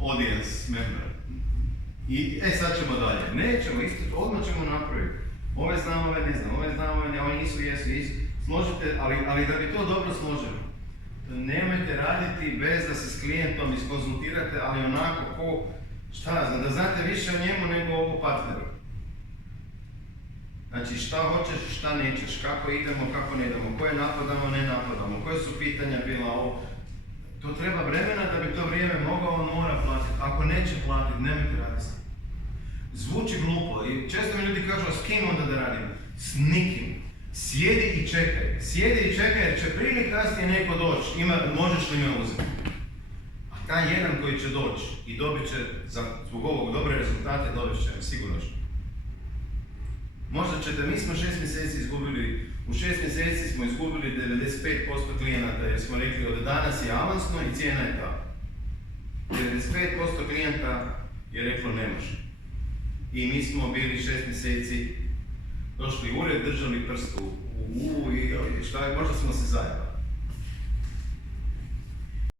audience member. I sad ćemo dalje. Nećemo, isto, odmah ćemo napraviti. Ove znam, ove ne znam, ove znam, ove ne, ove nisu, jesu. Složite, ali da bi to dobro složeno. Nemojte raditi bez da se s klijentom iskonzultirate, ali onako ko, šta znam, da znate više o njemu nego o partneru. Znači šta hoćeš, šta nećeš, kako idemo, kako ne idemo, koje napadamo, ne napadamo, koje su pitanja bila ovo. To treba vremena da bi to vrijeme mogao, on mora platiti. Ako neće platiti, nemojte raditi. Zvuči glupo i često mi ljudi kažu, s kim onda da radim? S nikim. Sjedi i čekaj. Sjedi i čekaj jer će prije ili kasnije neko doći. Možeš li me uzeti? A taj jedan koji će doći i dobit će, zbog ovog dobre rezultate, dobit će sigurno što. Možda ćete, mi smo 6 mjeseci izgubili, u 6 mjeseci smo izgubili 95% klijenata jer smo rekli od danas je avansno i cijena je ta. 95% klijenta je reklo ne može. I mi smo bili 6 mjeseci, došli u ured, držali prst i šta je, možda smo se zajebali.